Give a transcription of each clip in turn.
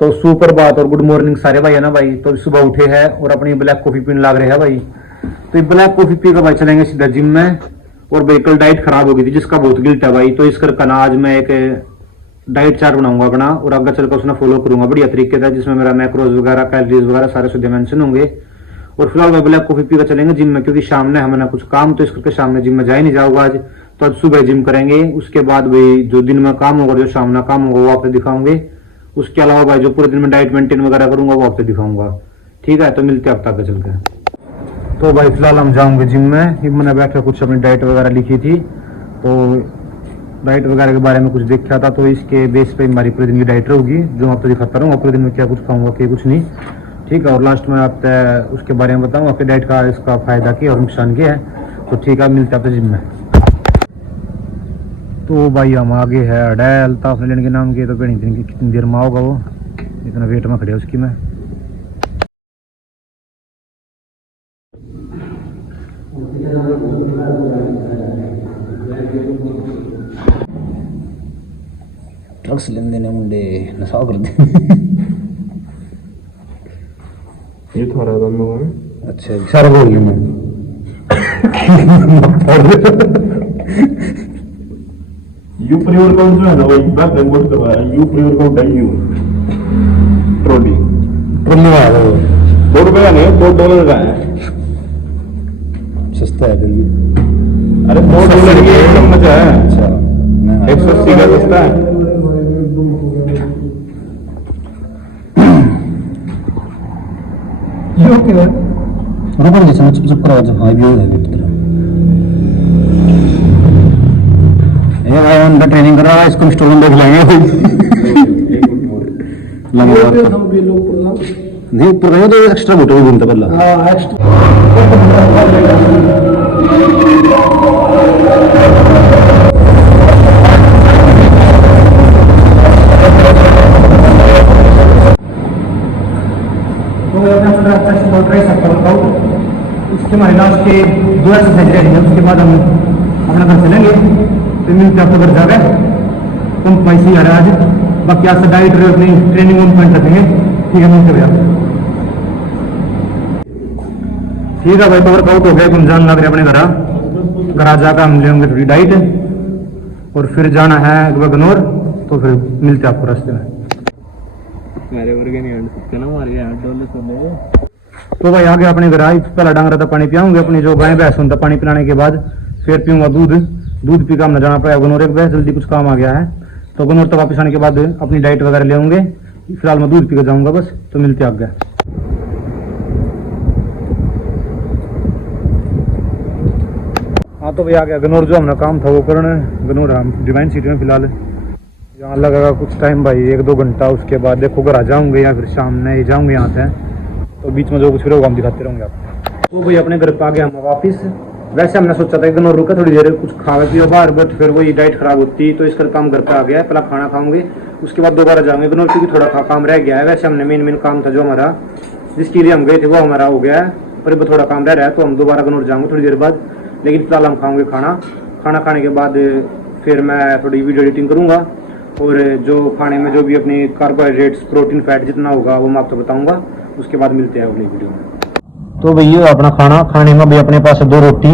तो सुप्रभात और गुड मॉर्निंग सारे भाई है ना भाई। तो सुबह उठे हैं और अपनी ब्लैक कॉफी पीने लग रहे हैं भाई। तो ब्लैक कॉफी पी कर भाई चलेंगे सीधा जिम में। और भाई कल डाइट खराब हो गई थी जिसका बहुत गिल्ट है भाई। तो इस करके ना आज मैं एक डाइट चार्ट बनाऊंगा अपना और आगे चलकर उसने फॉलो करूंगा बढ़िया तरीके से, जिसमें मेरा मैक्रोज वगैरह कैलोरीज वगैरह सारे सुधे मेंशन होंगे। और फिलहाल मैं ब्लैक कॉफी पी कर चलेंगे जिम में, क्योंकि शाम में हमें ना कुछ काम, तो इस करके शाम में जिम में जा ही नहीं जाऊंगा आज। तो आज सुबह जिम करेंगे, उसके बाद भाई जो दिन में काम होगा, जो शाम में काम होगा वो आपको दिखाऊंगे। उसके अलावा भाई जो पूरे दिन में डाइट मेंटेन वगैरह करूंगा वो आपको दिखाऊंगा। ठीक है, तो मिलते हैं आप आगे चल के। तो भाई फिलहाल हम जाऊंगे जिम में। मैंने बैठ कर कुछ अपनी डाइट वगैरह लिखी थी, तो डाइट वगैरह के बारे में कुछ देखा था, तो इसके बेस पे हमारी पूरे दिन की डाइट रहेगी, जो मैं आपको दिखाता रहूँगा पूरे दिन में क्या कुछ खाऊंगा क्या कुछ नहीं। ठीक है, और लास्ट में आप उसके बारे में बताऊँ आपकी डाइट का, इसका फायदा क्या और नुकसान क्या है। तो ठीक है, मिलते हैं आपसे जिम में। तो भाई हम आगे है अडेल अल्ताफ लेने के नाम के। तो कितनी देर में होगा वो, इतना वेट में खड़े है उसकी मैं। ड्रग्स लेन देने मुंडे नशा कर दे। ये थोड़ा दोनों है। अच्छा सारा बोल लिया मैं। यू प्रियोर काउंट जो है ना, वो एक बार रिपोर्ट करवाया। यू प्रियोर काउंट है यू ट्रोली वाला वो $2 का नहीं, $2 का है। सस्ता है फिर भी। अरे $2 की एक चम्मच है। अच्छा 180 का सस्ता है। ये ओके है। रुको जैसे चुप चुप करो जब हाई भी हो जाएगा तरह। ये भाई अंदर ट्रेनिंग कर रहा है, इसको स्टोर में देख लेंगे। नहीं ऊपर गए तो एक्स्ट्रा मोटे भी घूमता पहला। हाँ एक्स्ट्रा। उसके हमारे लास्ट के 2 एक्सरसाइज रहेंगे, उसके बाद हम अपना घर चलेंगे। फिर मिलते हैं आपको घर जाकर। पंप पैसे आ रहा है आज, बाकी आज से डाइट अपनी ट्रेनिंग ऑन पॉइंट रखेंगे। ठीक है, मिलते भैया। ठीक है भाई, तो वर्कआउट हो गया, तुम जान लग रहे अपने घर जाकर हम लेंगे थोड़ी डाइट और फिर जाना है गगनौर। तो फिर मिलते हैं आपको रास्ते में। मेरे वर्गे नहीं हट सकते ना, हमारे यहाँ $8 तो। तो भाई आगे अपने घर आई, पहला डांगरा था पानी पियाऊंगे अपनी जो गाय भैंस उनका पानी पिलाने के बाद फिर पीऊंगा दूध पी कर हमने जाना पड़ेगा गनौर। एक भैंस जल्दी कुछ काम आ गया है, तो गनौर तक वापस आने के बाद अपनी डाइट वगैरह ले आऊंगे। फिलहाल मैं दूध पी कर जाऊंगा बस। तो मिलते आगे। हाँ तो भाई आ गया गनौर, जो हमने काम था वो करना। गनौर हम डिवाइन सिटी में फिलहाल यहाँ लगेगा कुछ टाइम भाई, 1-2 घंटा। उसके बाद देखो घर आ जाऊंगे या फिर शाम में ही जाऊंगे यहाँ से। तो बीच में जो कुछ फिर होगा हम दिखाते रहेंगे आपको। तो भाई अपने घर पे आ गया हम वापिस। वैसे हमने सोचा था कि गनौर रुका थोड़ी देर कुछ खावे पियो बाहर, बट फिर वही डाइट खराब होती, तो इस कर काम घर पे आ गया है। पहला खाना खाऊंगे, उसके बाद दोबारा जाऊंगे गनौर, क्योंकि थोड़ा काम रह गया है। वैसे हमने मेन काम था जो हमारा, जिसके लिए हम गए थे वो हमारा हो गया है, पर थोड़ा काम रह रहा है, तो हम दोबारा गनौर जाऊंगे थोड़ी देर बाद। लेकिन फिलहाल हम खाऊंगे खाना खाने के बाद फिर मैं थोड़ी वीडियो एडिटिंग करूंगा, और जो खाने में जो भी अपनी कार्बोहाइड्रेट्स प्रोटीन फैट जितना होगा वो मैं आपको बताऊंगा। उसके बाद मिलते हैं अगली वीडियो में। तो भैया अपना खाने में भी अपने पास 2 रोटी,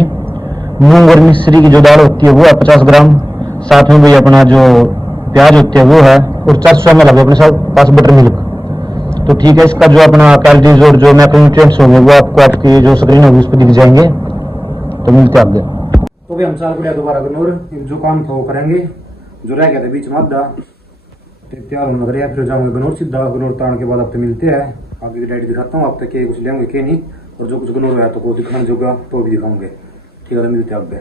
मूंग और मिश्री की जो दाल होती है वो है 50 ग्राम, साथ में भी अपना जो प्याज होती है वो है, और 400 ml अपने पास बटर मिल्क। तो ठीक है, इसका जो अपना कैलोरीज और जो मैक्रोन्यूट्रिएंट्स होंगे वो आपको आपकी जो स्क्रीन होगी उस पर दिख जाएंगे। तो मिलते हैं आगे। तो भी हम साल बढ़िया दोबारा गनौर, जो काम था वो करेंगे, जो रह गया था बीच में आधा तैयार होने लग रहा है। फिर जाऊंगे गनौर सीधा। गनौर तारण के बाद आपसे मिलते हैं, आगे की डाइट दिखाता हूँ आप तक कुछ लेंगे क्या नहीं, और जो कुछ गनौर है तो वो दिखाने जोगा तो भी दिखाऊंगे। ठीक है, तो मिलते हैं आगे।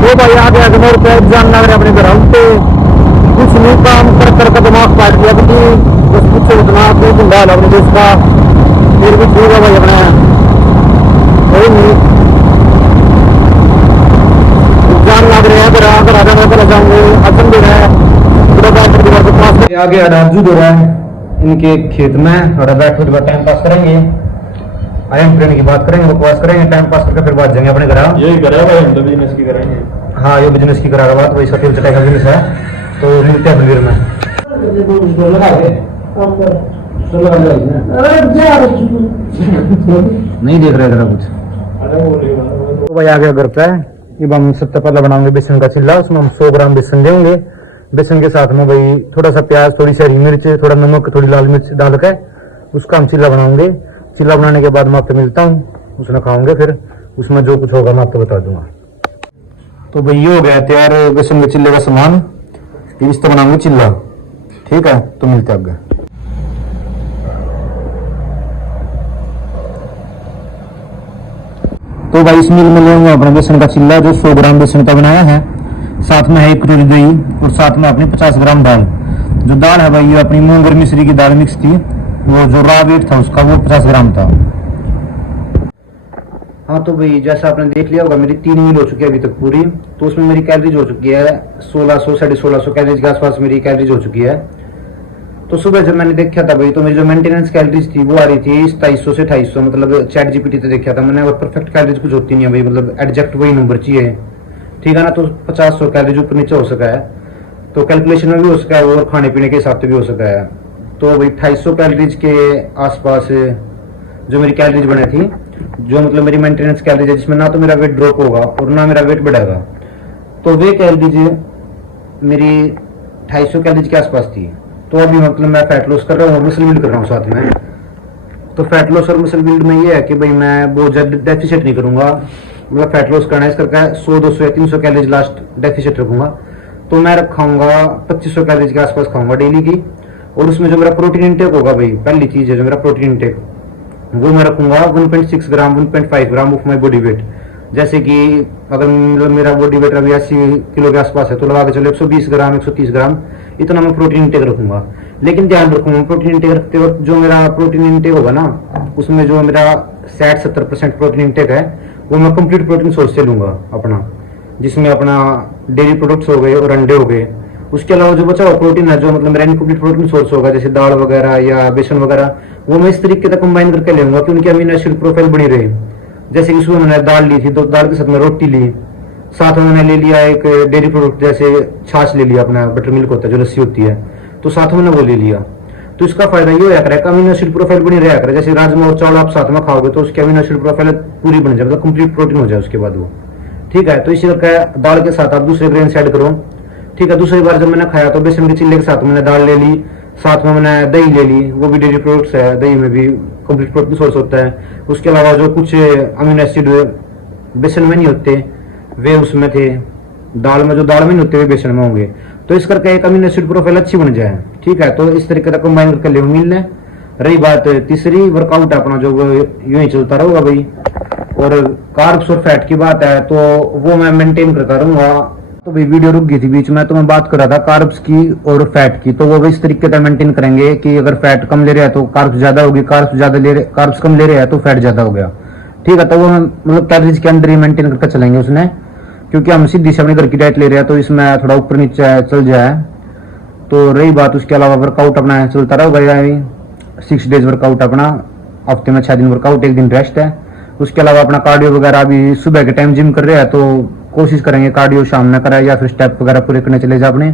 तो भाई आ गया गनौर पे, एग्जाम लग रहे अपने घर पे। कुछ नहीं काम कर दिमाग काट दिया, बस कुछ उतना कोई गुंडा है अपने देश का। फिर भी ठीक है भाई, अपने कोई नहीं एग्जाम लग रहे हैं। अगर आगे मैं जाऊंगे अचन भी रहा है आगे अडाजू दो रहा है इनके खेत में, थोड़ा बैठ टाइम पास करेंगे। आई एम ट्रेन की बात करेंगे, बकवास करेंगे, टाइम पास करके फिर बात जाएंगे अपने घर। यही करा भाई, हम तो बिजनेस की कराएंगे। हाँ, ये बिजनेस की करा बात, वही सफेद चटाई का बिजनेस है। तो मिलते हैं फिर में। नहीं देख रहे जरा कुछ। तो भाई आ गया घर पे। अब हम सबसे पहले बनाएंगे बेसन का चिल्ला। उसमें हम 100 ग्राम बेसन देंगे। बेसन के साथ में भाई थोड़ा सा प्याज, थोड़ी सी हरी मिर्च, थोड़ा नमक, थोड़ी लाल मिर्च डाल के उसका हम चिल्ला बनाएंगे। चिल्ला बनाने के बाद मैं आपको मिलता हूँ, उसमें खाऊंगे, फिर उसमें जो कुछ होगा मैं आपको बता दूंगा। तो भाई ये हो गया तैयार बेसन के चिल्ले का सामान। इस तरह बनाऊंगे चिल्ला, ठीक है। तो मिलते हैं आगे। तो भाई इस मिल में लेंगे अपने बेसन का चिल्ला, जो 100 ग्राम बेसन का बनाया है। साथ में है 1 कटोरी दही और साथ में अपनी 50 ग्राम दाल। जो दाल है भाई ये अपनी मूंगर मिश्री की दाल मिक्स थी। वो जो रॉ वेट था उसका वो 50 ग्राम था। हाँ तो भाई जैसा आपने देख लिया होगा, मेरी 3 मील हो चुकी है अभी तक पूरी। तो उसमें मेरी कैलोरीज हो चुकी है 1600 1650 कैलोरीज के आसपास मेरी कैलोरीज हो चुकी है। तो सुबह जब मैंने देखा था भाई, तो मेरी जो मेंटेनेंस कैलोरीज थी वो आ रही थी 2700 से 2800, मतलब चैट जीपीटी पे देखा था मैंने। और परफेक्ट कैलोरीज कुछ होती नहीं है भाई, मतलब एग्जैक्ट वही नंबर चाहिए, ठीक है ना। तो 50-100 कैलोरीज ऊपर नीचे हो सका है, तो कैलकुलेशन में भी हो सका है और खाने पीने के हिसाब से भी हो सका है। तो भाई 250 कैलोरीज के आसपास जो मेरी कैलोरीज बने थी, जो मतलब मेरी मेंटेनेंस कैलोरीज है, जिसमें ना तो मेरा वेट ड्रॉप होगा और ना मेरा वेट बढ़ेगा। तो वे कैलोरीज मेरी 250 कैलोरीज के आसपास थी। तो अभी मतलब मैं फैट लॉस कर रहा हूँ और मसल बिल्ड कर रहा हूँ साथ में। तो फैट लॉस और मसल बिल्ड में ये है कि भाई मैं बहुत ज्यादा डेफिसिट नहीं करूंगा, मतलब फैट लॉस करना है, इस करके 100-200 या 300 कैलोरीज लास्ट डेफिसिट रखूंगा। तो मैं खाऊंगा 2500 कैलोरीज के आसपास खाऊंगा डेली की। और उसमें जो मेरा प्रोटीन इंटेक होगा भाई, पहली चीज है जो मेरा प्रोटीन इंटेक, वो मैं रखूंगा 1.6 ग्राम 1.5 gram of my body weight. जैसे कि अगर मतलब मेरा बॉडी वेट अभी 80 किलो के आसपास है, तो लगा के चलो 120 ग्राम 130 ग्राम इतना मैं प्रोटीन इंटेक रखूंगा। लेकिन ध्यान रखूंगा प्रोटीन इंटेक रखते वक्त जो मेरा प्रोटीन इंटेक होगा ना, उसमें जो मेरा 60-70% प्रोटीन इंटेक है वो मैं कंप्लीट प्रोटीन सोर्स से लूंगा अपना, जिसमें अपना डेयरी प्रोडक्ट्स हो गए और अंडे हो गए। उसके अलावा जो बचा हुआ प्रोटीन है, जो मतलब मेरा इनकम्प्लीट प्रोटीन सोर्स होगा, जैसे दाल वगैरह या बेसन वगैरह, वो मैं इस तरीके से कंबाइन करके लेऊंगा कि उनकी अमीनो एसिड प्रोफाइल बनी रहे। जैसे कि सुबह मैंने दाल ली थी, तो दाल के साथ में रोटी ली, साथ में मैंने ले लिया एक डेयरी प्रोडक्ट जैसे छाछ ले लिया, अपना बटर मिल्क होता है जो लस्सी होती है, तो साथ में वो ले लिया। तो इसका फायदा ये होया करेगा, अमीनो एसिड प्रोफाइल बनी रहा करे। जैसे राजमा और चावल आप साथ में खाओगे तो उसकी अमीनो एसिड प्रोफाइल पूरी बन जाए, मतलब कंप्लीट प्रोटीन हो जाए उसके बाद वो, ठीक है। तो इसी तरह दाल के साथ आप दूसरे ग्रेन ऐड करो, ठीक है। दूसरी बार जब मैंने खाया तो बेसन के चिल्ले के साथ मैंने दाल ले ली, साथ में मैंने दही ले ली, वो भी डेयरी प्रोडक्ट्स है, दही में भी कंप्लीट प्रोटीन सोर्स होता है। उसके अलावा जो कुछ अमीनो एसिड बेसन में नहीं होते वे उसमें थे, दाल में जो दाल में नहीं होते वे बेसन में होंगे। तो इस करके एक अमीनो एसिड प्रोफाइल अच्छी बन जाए, ठीक है। तो इस तरीके का कंबाइन करके ले मिलने। रही बात तीसरी, वर्कआउट अपना जो यूं ही चलता रहेगा भाई। और कार्ब्स और फैट की बात है तो वो मैं मेंटेन करता रहूंगा। तो भाई वीडियो रुक गई थी बीच में, तो मैं बात कर रहा था कार्ब्स की और फैट की। तो वो भी इस तरीके का मेंटेन करेंगे कि अगर फैट कम ले रहे हैं तो कार्ब्स ज्यादा होगी, कार्ब्स कम ले रहे हैं तो फैट ज्यादा हो गया, ठीक है। तो वो मतलब कैलोरीज के अंदर ही मेंटेन करके चलेंगे उसने, क्योंकि हम सीधी से अपने घर की डाइट ले रहे हैं, तो इसमें थोड़ा ऊपर नीचे चल जाए। तो रही बात उसके अलावा वर्कआउट अपना चलता रहेगा 6 डेज वर्कआउट अपना, हफ्ते में 6 दिन वर्कआउट, 1 दिन रेस्ट है। उसके अलावा अपना कार्डियो वगैरह भी सुबह के टाइम जिम कर रहे हैं तो कोशिश करेंगे कार्डियो शाम में कराए या फिर स्टेप वगैरह पूरे करने चले जाए अपने।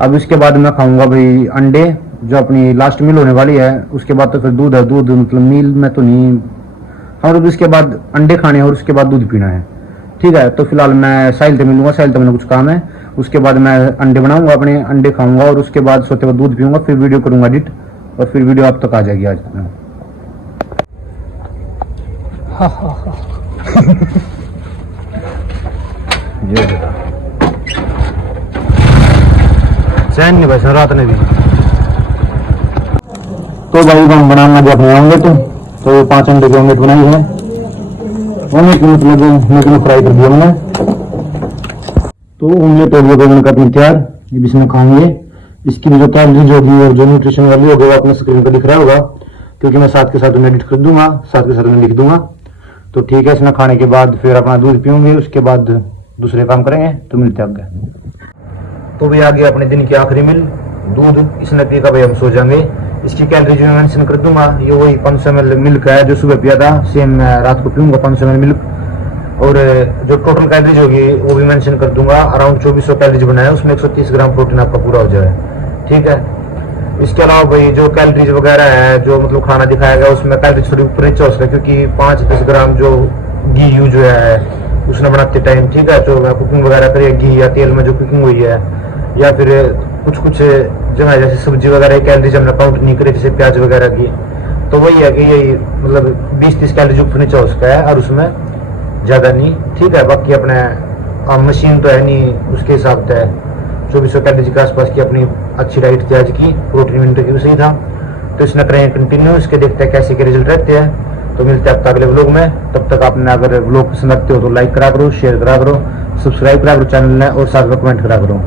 अब इसके बाद मैं खाऊंगा भाई अंडे, जो अपनी लास्ट मील होने वाली है। उसके बाद तो फिर दूध है, दूध मतलब मील में तो नहीं, और उसके बाद अंडे खाने हैं और उसके बाद दूध पीना है, ठीक है। तो फिलहाल मैं साहिल से मिलूंगा, साहिल तो मैंने कुछ काम है। उसके बाद मैं अंडे बनाऊंगा, अपने अंडे खाऊंगा और उसके बाद सोते हुए दूध पीऊंगा, फिर वीडियो करूंगा एडिट और फिर वीडियो आप तक आ जाएगी आज। ये चैन नहीं बस रात ने भी। तो भाई हम बनाना जो अपने ऑमलेट, तो 5 अंडे की ऑमलेट बनाई है। ऑमलेट मतलब मैंने फ्राई कर दिया मैंने। तो ऑमलेट हो गया बनकर अपनी तैयार, ये भी इसमें खाएंगे। इसकी भी जो कैलोरीज होगी और जो न्यूट्रिशन वैल्यू होगा वो अपने स्क्रीन पर दिख रहा होगा, क्योंकि मैं साथ के साथ उन्हें एडिट कर दूंगा, साथ के साथ उन्हें लिख दूंगा। तो ठीक है, इसमें खाने के बाद फिर अपना दूध पीऊंगे, उसके बाद दूसरे काम करेंगे। तो मिलते हैं आगे। तो भाई आ गया अपने दिन की आखिरी मील, दूध इसने पी का भाई हम सो जाएंगे, इसकी कैलोरी जो मैं मेंशन कर दूंगा, ये वही 500 ml मिल्क है जो सुबह पिया था, सेम मैं रात को पीऊंगा 500 ml मिल्क। और जो टोटल कैलोरीज होगी वो भी मेंशन कर दूंगा, अराउंड 2400 कैलोरीज बनाया, उसमें 130 ग्राम प्रोटीन आपका पूरा हो जाए, ठीक है। इसके अलावा भाई जो कैलोरीज वगैरह है, जो मतलब खाना दिखाया गया उसमें कैलोरीज थोड़ी ऊपर नीचे हो सकता है, क्योंकि 5-10 ग्राम जो घी यूज हुआ है उसने बनाते टाइम, ठीक है। जो कुकिंग वगैरह करिए घी या तेल में जो कुकिंग हुई है, या फिर कुछ जगह जैसे सब्जी वगैरह कैलोरीज हमने काउंट नहीं करी, जैसे प्याज वगैरह की, तो वही है कि यही मतलब 20-30 कैलोरीज ऊपर नीचे हो सकता है, और उसमें ज़्यादा नहीं, ठीक है। बाकी अपने मशीन तो है नहीं, उसके हिसाब से 2400 कैलोरीज के आसपास की अपनी अच्छी डाइट थी आज की, प्रोटीन विंटर की भी सही था। तो इसने करें कंटिन्यू, इसके देखते हैं कैसे के रिजल्ट रहते हैं। तो मिलते हैं आपका अगले व्लॉग में, तब तक आपने अगर व्लॉग पसंद आते हो तो लाइक करा करो, शेयर करा करो, सब्सक्राइब करा करो चैनल में, और साथ में कमेंट करा करो।